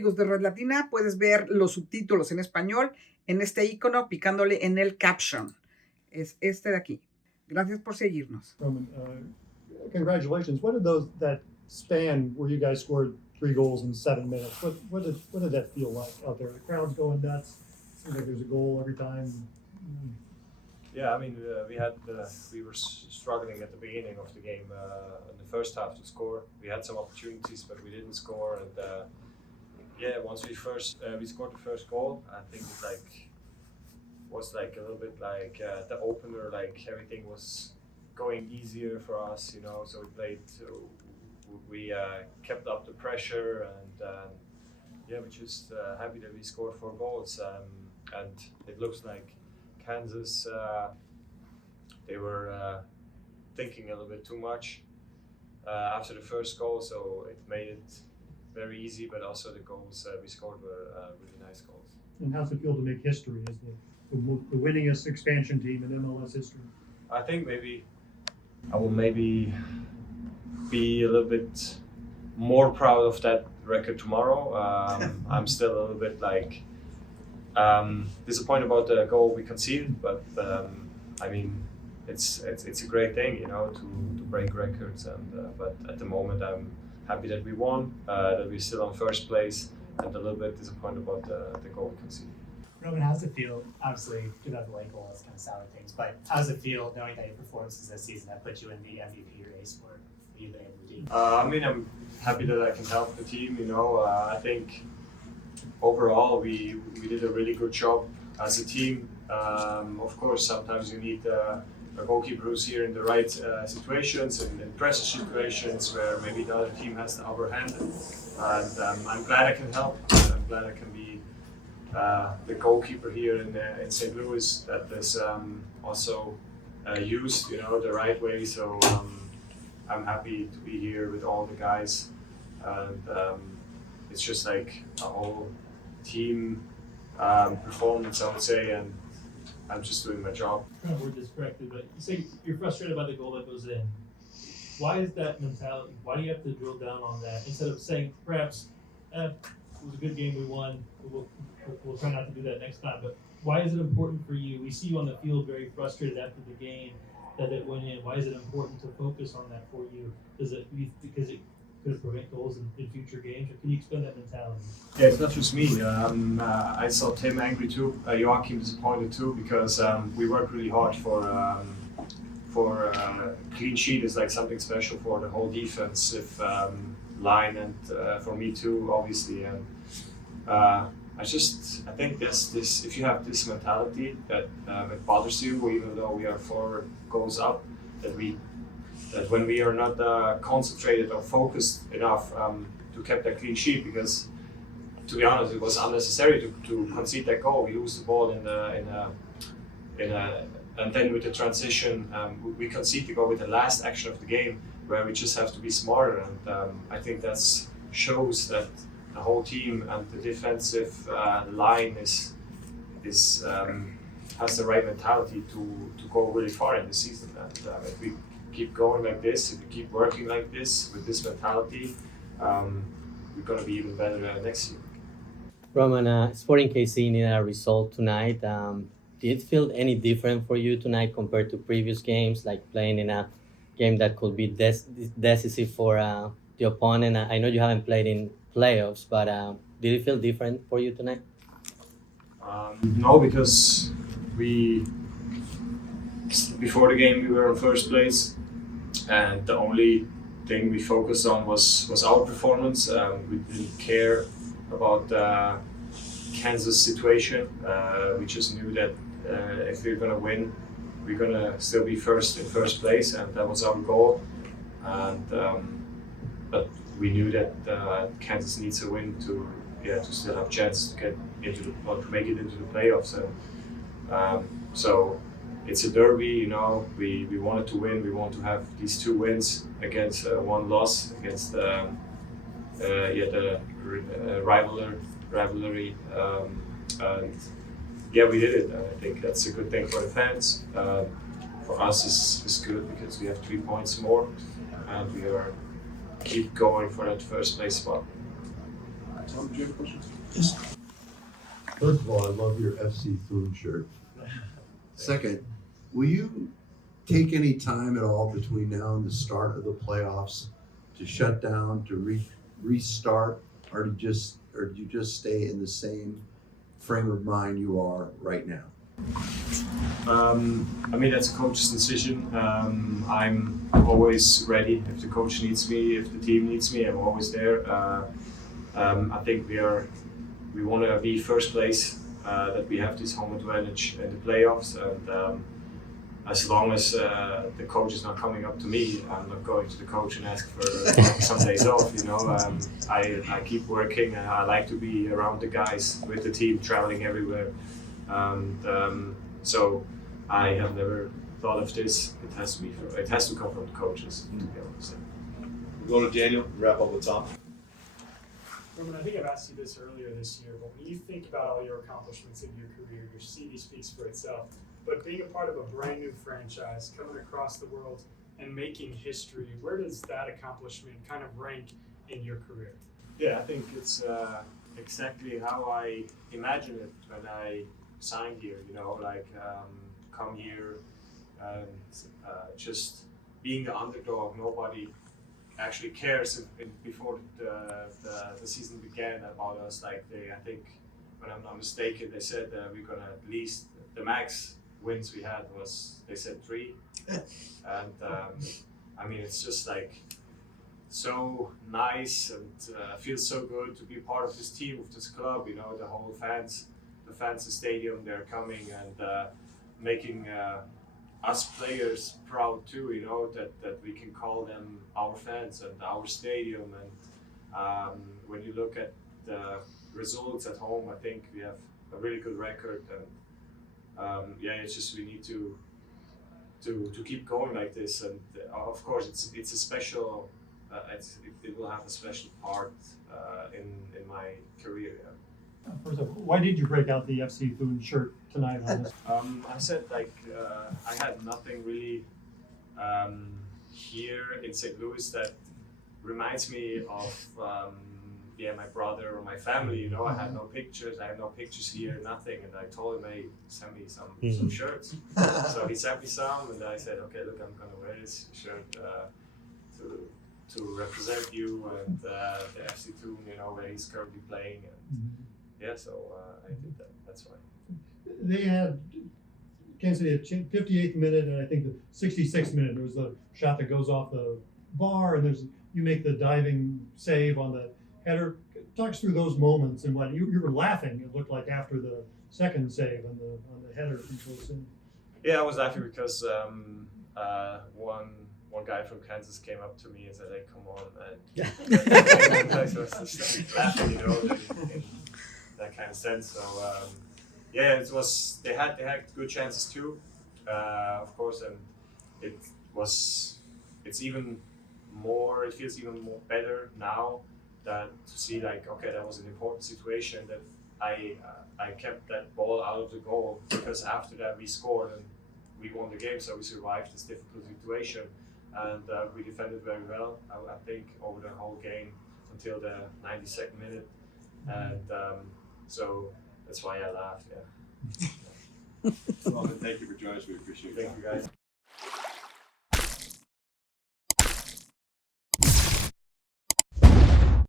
códigos de Red Latina, puedes ver los subtítulos en español en este icono picándole en el caption. Es este de aquí. Gracias por seguirnos. Roman, congratulations. What did that span where you guys scored 3 goals in 7 minutes? What did that feel like out there? The crowd's going nuts. Seems like there's a goal every time. Yeah, I mean, we were struggling at the beginning of the game in the first half to score. We had some opportunities, but we didn't score. And once we scored the first goal, I think it was a little bit like the opener. Like everything was going easier for us, you know. So we kept up the pressure, and we're just happy that we scored 4 goals. And it looks like Kansas, they were thinking a little bit too much after the first goal, so it made it very easy, but also the goals we scored were really nice goals. And how's it feel to make history as the winningest expansion team in MLS history? I think I will maybe be a little bit more proud of that record tomorrow. I'm still a little bit disappointed about the goal we conceded, but I mean, it's a great thing, you know, to break records. But at the moment, I'm happy that we won, that we're still on first place, and a little bit disappointed about the goal we conceded. Roman, how does it feel? Obviously, give that the late goal, that's kind of sour things, but how does it feel knowing that your performances this season have put you in the MVP race for you and the team? I mean, I'm happy that I can help the team, you know. I think overall we did a really good job as a team. Of course, sometimes you need a goalkeeper who's here in the right situations and in pressure situations where maybe the other team has the upper hand. And I'm glad I can help. I'm glad I can be the goalkeeper here in St. Louis that is also used, you know, the right way. So I'm happy to be here with all the guys, and it's just like a whole team performance, I would say, and I'm just doing my job. I'm trying to word this correctly, but you say you're frustrated by the goal that goes in. Why is that mentality? Why do you have to drill down on that instead of saying perhaps it was a good game, we won, we'll try not to do that next time? But why is it important for you? We see you on the field very frustrated after the game that it went in. Why is it important to focus on that for you? Because it could prevent goals in future games? Or can you explain that mentality? Yeah, it's not just me. I saw Tim angry too. Joachim disappointed too, because we worked really hard for clean sheet is like something special for the whole defensive line, and for me too, obviously. And I think this if you have this mentality that it bothers you, even though we are 4 goals up, that when we are not concentrated or focused enough to keep that clean sheet, because to be honest, it was unnecessary to concede that goal. We lose the ball and then with the transition, we concede the goal with the last action of the game, where we just have to be smarter. And I think that shows that the whole team and the defensive line has the right mentality to go really far in the season. And if we keep going like this, if we keep working like this with this mentality, we're going to be even better next year. Roman, Sporting KC needed a result tonight. Did it feel any different for you tonight compared to previous games, like playing in a game that could be decisive for the opponent? I know you haven't played in playoffs, but did it feel different for you tonight? No, because before the game we were in first place, and the only thing we focused on was our performance. We didn't care about the Kansas situation. We just knew that if we're gonna win, we're gonna still be in first place, and that was our goal. And but we knew that Kansas needs a win to still have a chance to get to make it into the playoffs. And so it's a derby, you know. We wanted to win. We want to have these 2 wins against 1 loss against the rivalry. And we did it. I think that's a good thing for the fans. For us, it's good because we have 3 points more, and we keep going for that first place spot. Tom, do you have a question? First of all, I love your FC Thun shirt. Second, will you take any time at all between now and the start of the playoffs to shut down, to restart, or do you just stay in the same frame of mind you are right now? I mean, that's a coach's decision. I'm always ready if the coach needs me, if the team needs me, I'm always there. I think we want to be first place, that we have this home advantage in the playoffs, and as long as the coach is not coming up to me, I'm not going to the coach and ask for some days off. You know, I keep working, and I like to be around the guys with the team, traveling everywhere. So I have never thought of this. It has to come from the coaches, to be honest. We'll go to Daniel, wrap up with Tom. Roman, I think I've asked you this earlier this year, but when you think about all your accomplishments in your career, your CV speaks for itself. But being a part of a brand new franchise, coming across the world and making history, where does that accomplishment kind of rank in your career? Yeah, I think it's exactly how I imagined it when I signed here. You know, like come here and just being the underdog. Nobody actually cares before the season began about us. Like I think, when I'm not mistaken, they said we're gonna at least the max wins we had was, they said 3, and I mean, it's just like so nice, and feels so good to be part of this team, of this club. You know, the whole fans, the stadium, they're coming and making us players proud too. You know, that we can call them our fans and our stadium. And when you look at the results at home, I think we have a really good record. And yeah, it's just we need to keep going like this, and of course it's a special, it will have a special part in my career. Yeah. First of all, why did you break out the FC Thun shirt tonight on this? I said like I had nothing really here in St. Louis that reminds me of my brother or my family. You know, I had no pictures. I have no pictures here, nothing. And I told him, hey, send me some shirts. So he sent me some, and I said, okay, look, I'm gonna wear this shirt to represent you and the FC Thun, you know, where he's currently playing. And yeah, so I did that. That's why. They had Kansas City at 58th minute, and I think the 66th minute there was the shot that goes off the bar, and you make the diving save on the header. Talk us through those moments and what you were laughing. It looked like after the second save on the header goes in. Yeah, I was laughing because one guy from Kansas came up to me and said, "Hey, come on!" And I was just laughing, you know, in that kind of sense. So yeah, it was. They had good chances too, of course, and it feels even more better now that to see like, okay, that was an important situation that I kept that ball out of the goal, because after that we scored and we won the game, so we survived this difficult situation, and we defended very well, I think, over the whole game until the 92nd minute, and so that's why I laughed. Yeah. Well, then, thank you for joining us. We appreciate it. Thank you, guys.